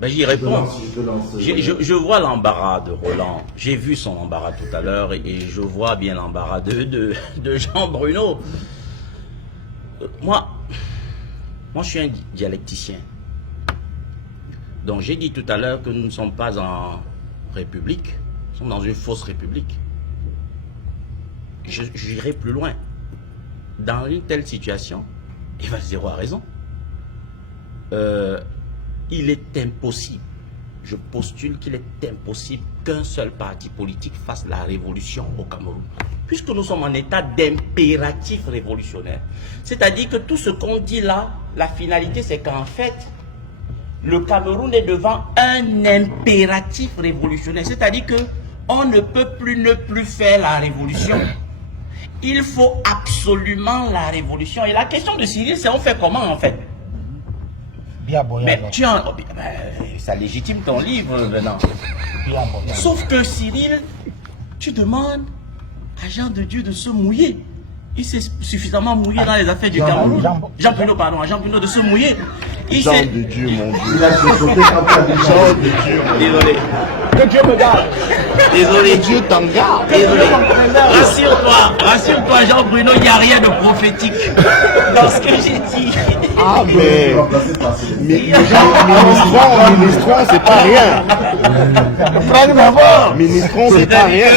Ben, j'y réponds. Je vois l'embarras de Roland. J'ai vu son embarras tout à l'heure et je vois bien l'embarras de Jean Bruno. Moi, je suis un dialecticien. Donc j'ai dit tout à l'heure que nous ne sommes pas en république, nous sommes dans une fausse république. J'irai plus loin. Dans une telle situation, Eva Zéro a raison. Il est impossible, je postule qu'il est impossible qu'un seul parti politique fasse la révolution au Cameroun. Puisque nous sommes en état d'impératif révolutionnaire. C'est-à-dire que tout ce qu'on dit là, la finalité c'est qu'en fait, le Cameroun est devant un impératif révolutionnaire. C'est-à-dire qu'on ne peut plus ne plus faire la révolution. Il faut absolument la révolution. Et la question de Cyril, c'est on fait comment en fait? Mais tu en... ça légitime ton livre maintenant. Sauf que Cyril, tu demandes à Jean de Dieu de se mouiller. Il s'est suffisamment mouillé dans les affaires du Cameroun. Jean Bruno, pardon, à Jean Bruno de se mouiller. Jean de Dieu, mon Dieu. Il a chuchoté quand il a dit Jean de Dieu. Désolé. Que Dieu me garde. Désolé. Dieu t'en garde. Désolé. Rassure-toi, Jean Bruno, il n'y a rien de prophétique dans ce que j'ai dit. Ah, mais ministrant, c'est pas rien. Ministrant, c'est pas rien.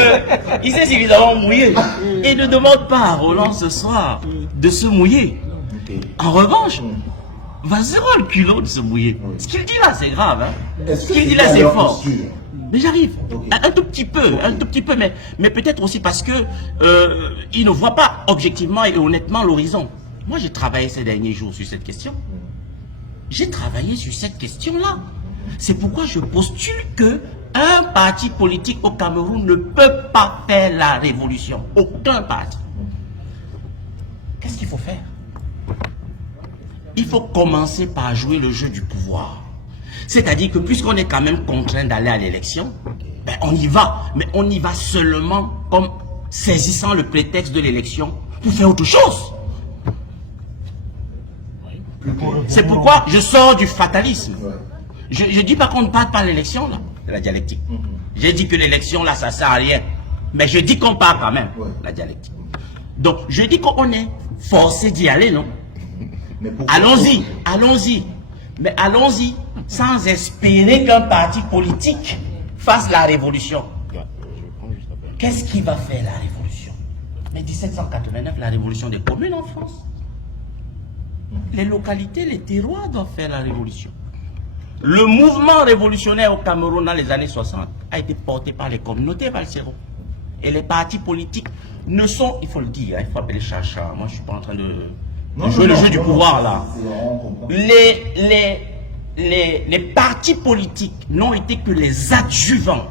Il s'est suffisamment mouillé. Et ne demande pas à Roland ce soir de se mouiller. En revanche, va zéro le culot de se mouiller. Ce qu'il dit là, c'est grave. Hein. Ce qu'il dit là, c'est fort. Mais j'arrive. Un tout petit peu, mais peut-être aussi parce que il ne voit pas objectivement et honnêtement l'horizon. Moi, j'ai travaillé ces derniers jours sur cette question. J'ai travaillé sur cette question-là. C'est pourquoi je postule que un parti politique au Cameroun ne peut pas faire la révolution. Aucun parti. Qu'est-ce qu'il faut faire? Il faut commencer par jouer le jeu du pouvoir. C'est-à-dire que puisqu'on est quand même contraint d'aller à l'élection, ben on y va. Mais on y va seulement comme saisissant le prétexte de l'élection pour faire autre chose. C'est pourquoi je sors du fatalisme. Je ne dis pas qu'on ne part pas l'élection, là, de la dialectique. J'ai dit que l'élection, là, ça ne sert à rien. Mais je dis qu'on part quand même, la dialectique. Donc, je dis qu'on est forcé d'y aller, non? Allons-y, allons-y. Mais allons-y sans espérer qu'un parti politique fasse la révolution. Qu'est-ce qui va faire la révolution? Mais 1789, la révolution des communes en France. Les localités, les terroirs doivent faire la révolution. Le mouvement révolutionnaire au Cameroun dans les années 60 a été porté par les communautés Valsero. Et les partis politiques ne sont, il faut le dire, il faut appeler chacha. Moi, je ne suis pas en train de jouer le jeu du pouvoir là. Les partis politiques n'ont été que les adjuvants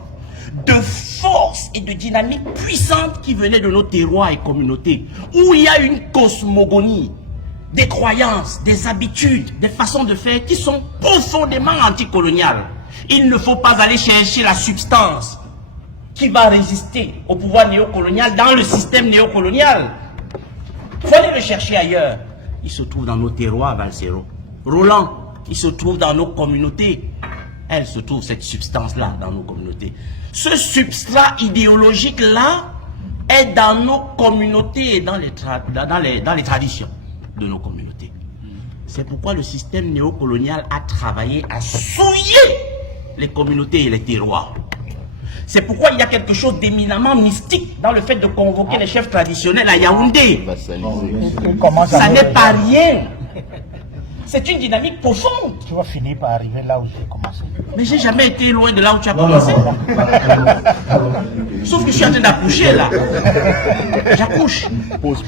de force et de dynamique puissante qui venaient de nos terroirs et communautés, où il y a une cosmogonie, des croyances, des habitudes, des façons de faire qui sont profondément anticoloniales. Il ne faut pas aller chercher la substance qui va résister au pouvoir néocolonial dans le système néocolonial. Faut aller le chercher ailleurs. Il se trouve dans nos terroirs, Valsero. Roland, il se trouve dans nos communautés. Elle se trouve, cette substance-là, dans nos communautés. Ce substrat idéologique-là est dans nos communautés et dans les traditions de nos communautés. C'est pourquoi le système néocolonial a travaillé à souiller les communautés et les terroirs. C'est pourquoi il y a quelque chose d'éminemment mystique dans le fait de convoquer les chefs traditionnels à Yaoundé. Ça n'est pas rien. C'est une dynamique profonde. Tu vas finir par arriver là où j'ai commencé. Mais j'ai jamais été loin de là où tu as commencé. Sauf que je suis en train d'accoucher là. J'accouche. Pause.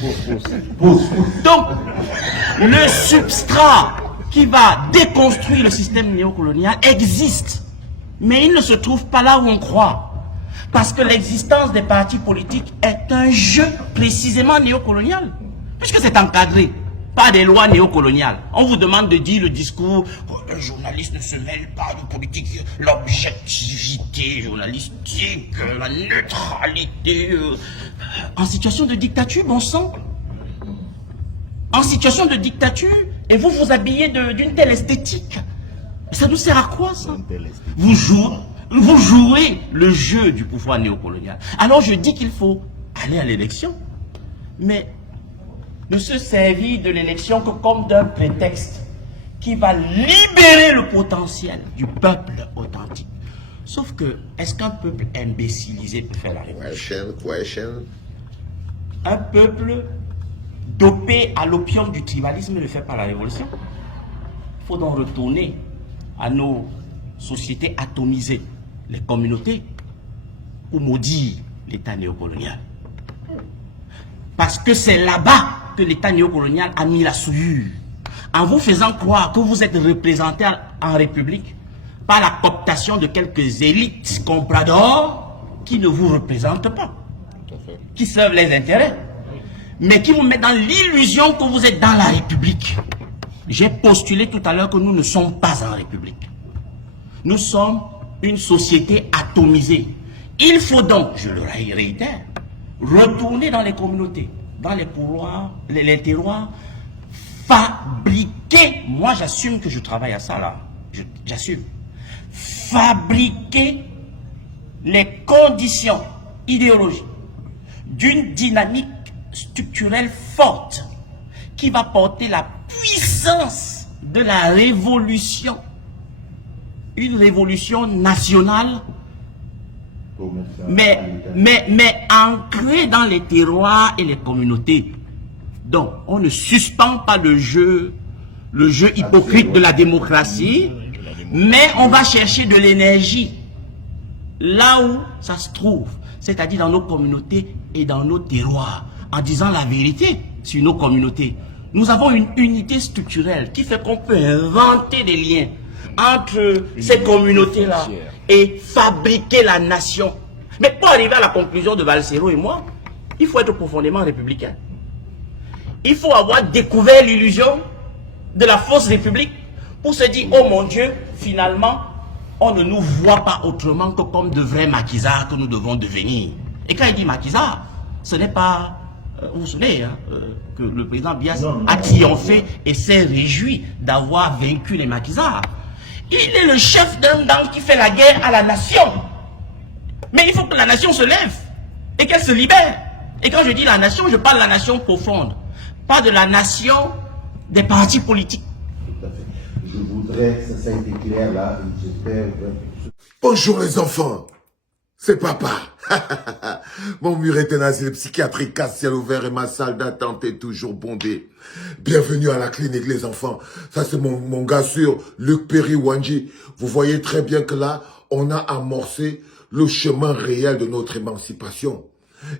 Donc, le substrat qui va déconstruire le système néocolonial existe. Mais il ne se trouve pas là où on croit. Parce que l'existence des partis politiques est un jeu précisément néocolonial. Puisque c'est encadré par des lois néocoloniales. On vous demande de dire le discours, un journaliste ne se mêle pas de politique, l'objectivité journalistique, la neutralité. En situation de dictature, bon sang. En situation de dictature, et vous vous habillez d'une telle esthétique. Ça nous sert à quoi, ça? Vous jouez le jeu du pouvoir néocolonial. Alors je dis qu'il faut aller à l'élection, mais ne se servir de l'élection que comme d'un prétexte qui va libérer le potentiel du peuple authentique. Sauf que, est-ce qu'un peuple imbécilisé peut faire la révolution? Un peuple dopé à l'opium du tribalisme ne fait pas la révolution. Il faut donc retourner à nos sociétés atomisées, les communautés, pour maudire l'État néocolonial. Parce que c'est là-bas que l'État néocolonial a mis la souillure, en vous faisant croire que vous êtes représenté en République par la cooptation de quelques élites compradors qui ne vous représentent pas, qui servent les intérêts, mais qui vous mettent dans l'illusion que vous êtes dans la République. J'ai postulé tout à l'heure que nous ne sommes pas en République. Nous sommes une société atomisée. Il faut donc, je le réitère, retourner dans les communautés, dans les couloirs, les terroirs, fabriquer, moi j'assume que je travaille à ça là, j'assume, fabriquer les conditions idéologiques d'une dynamique structurelle forte qui va porter la puissance de la révolution, une révolution nationale, mais ancrée dans les terroirs et les communautés. Donc, on ne suspend pas le jeu hypocrite de la démocratie, mais on va chercher de l'énergie là où ça se trouve, c'est-à-dire dans nos communautés et dans nos terroirs, en disant la vérité sur nos communautés. Nous avons une unité structurelle qui fait qu'on peut inventer des liens entre ces communautés-là et fabriquer la nation. Mais pour arriver à la conclusion de Valsero et moi, il faut être profondément républicain. Il faut avoir découvert l'illusion de la fausse république pour se dire, oh mon Dieu, finalement, on ne nous voit pas autrement que comme de vrais maquisards que nous devons devenir. Et quand il dit maquisards, ce n'est pas... vous vous souvenez hein, que le président Bias a triomphé et s'est réjoui d'avoir vaincu les maquisards. Il est le chef d'un gang qui fait la guerre à la nation. Mais il faut que la nation se lève et qu'elle se libère. Et quand je dis la nation, je parle de la nation profonde. Pas de la nation des partis politiques. Tout à fait. Je voudrais que ça ait été clair là. Bonjour les enfants, c'est papa. Mon mur est un asile psychiatrique à ciel ouvert et ma salle d'attente est toujours bondée. Bienvenue à la clinique les enfants. Ça c'est mon gars sûr, Luc Perry Wanji. Vous voyez très bien que là, on a amorcé le chemin réel de notre émancipation.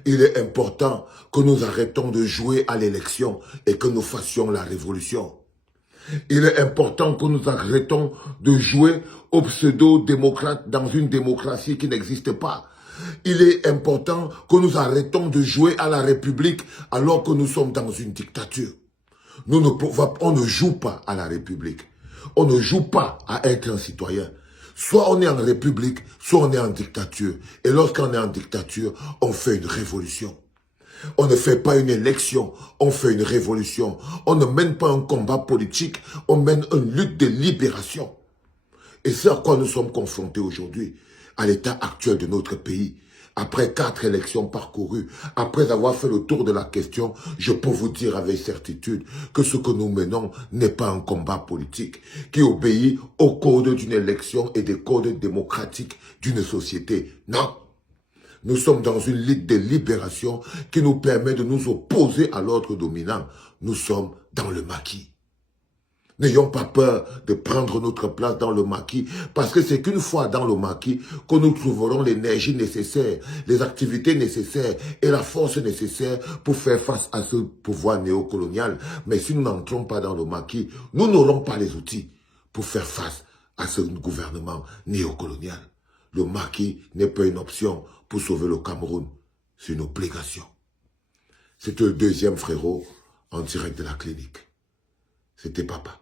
Il est important que nous arrêtons de jouer à l'élection et que nous fassions la révolution. Il est important que nous arrêtons de jouer aux pseudo-démocrates dans une démocratie qui n'existe pas. Il est important que nous arrêtons de jouer à la République alors que nous sommes dans une dictature. On ne joue pas à la République. On ne joue pas à être un citoyen. Soit on est en République, soit on est en dictature. Et lorsqu'on est en dictature, on fait une révolution. On ne fait pas une élection, on fait une révolution. On ne mène pas un combat politique, on mène une lutte de libération. Et c'est à quoi nous sommes confrontés aujourd'hui, à l'état actuel de notre pays. Après 4 élections parcourues, après avoir fait le tour de la question, je peux vous dire avec certitude que ce que nous menons n'est pas un combat politique qui obéit au code d'une élection et des codes démocratiques d'une société. Non. Nous sommes dans une lutte de libération qui nous permet de nous opposer à l'ordre dominant. Nous sommes dans le maquis. N'ayons pas peur de prendre notre place dans le maquis, parce que c'est qu'une fois dans le maquis que nous trouverons l'énergie nécessaire, les activités nécessaires et la force nécessaire pour faire face à ce pouvoir néocolonial. Mais si nous n'entrons pas dans le maquis, nous n'aurons pas les outils pour faire face à ce gouvernement néocolonial. Le maquis n'est pas une option pour sauver le Cameroun, c'est une obligation. C'était le deuxième frérot en direct de la clinique. C'était papa.